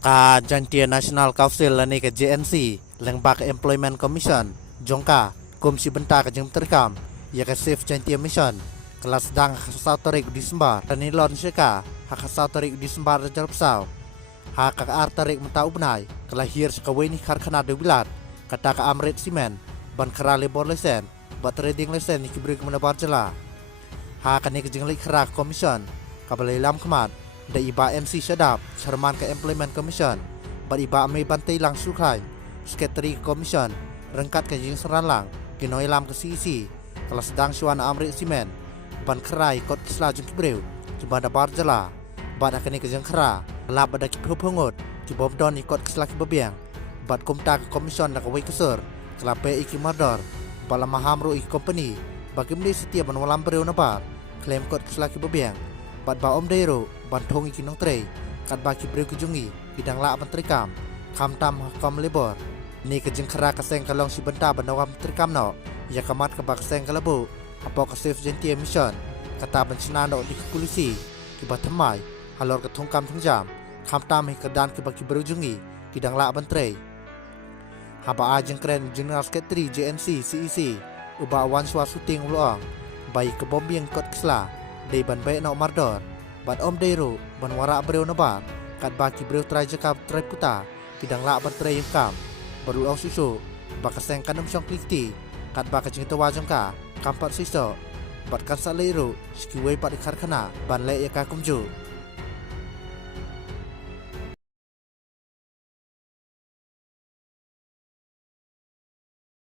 Ka Jantia National Council lani ke JNC Lengbak Employment Commission Jongka Komisi Benta ke Jeng Terkam ya ke Safe Jantia Mission kelas dang hakasau tarik Disembar dan lon syeka hakasau tarik Disembar dan Jalpsau hak tarik mentau benai kelahir sekaweni karkhana de bilat kata ka Amrit Simen ban kera labor lesen bat trading lesen ikibri kemenabar jela hak ni ke Jeng Kera Commission kabalai lam kemat da iba MC Syadap, Chairman ke Employment Commission, bat iba Amei Bantai Lang Sukai, Secretary Commission, rengkat ke Jing Seranlang, Ginoi Lam ke CEC, kelas sedang Syuana Amrit Simen, ban kerai kot kisla jeng kibreu, jembada barjala, bat akani ke Jeng Kera, lab ada kipho pengut, kibom don ikot kisla kibabiang, bat kumta ke Commission da kawai kesur, kelape iki mardor, bala mahamru iki company, bagi meni setiap menwalam bereu nabar, klaim kot kisla kibabiang, bat ba om dairo bantong iki nong trei kat ba ki breu kujungi bidang la menteri kam kam tam kam lebor ni ke Jeng Kera kaseng kalong si benta bandawam menteri kam no ya kamat ke ba kaseng kalabu apa ke Safe Jantia Mission kata bencana no di kulisi ki ba temai halor ke tongkam tungjam kam tam ke dan ke ba ki breu jungi bidang la menteri haba a Jeng Keren General Secretary JNC CEC uba wan swa suting ulang bai ke bombieng kot kisla dei ban bae no mardor bat om deiro ban wara breu nabar kat baki breu trai jakap trai puta bidang la ban trai kam baru au susu bakaseng kanum syong klikti kat baka jing tawa jongka kampat siso bat kan sa leiro skiwei pat karkhana ban le ya ka kumju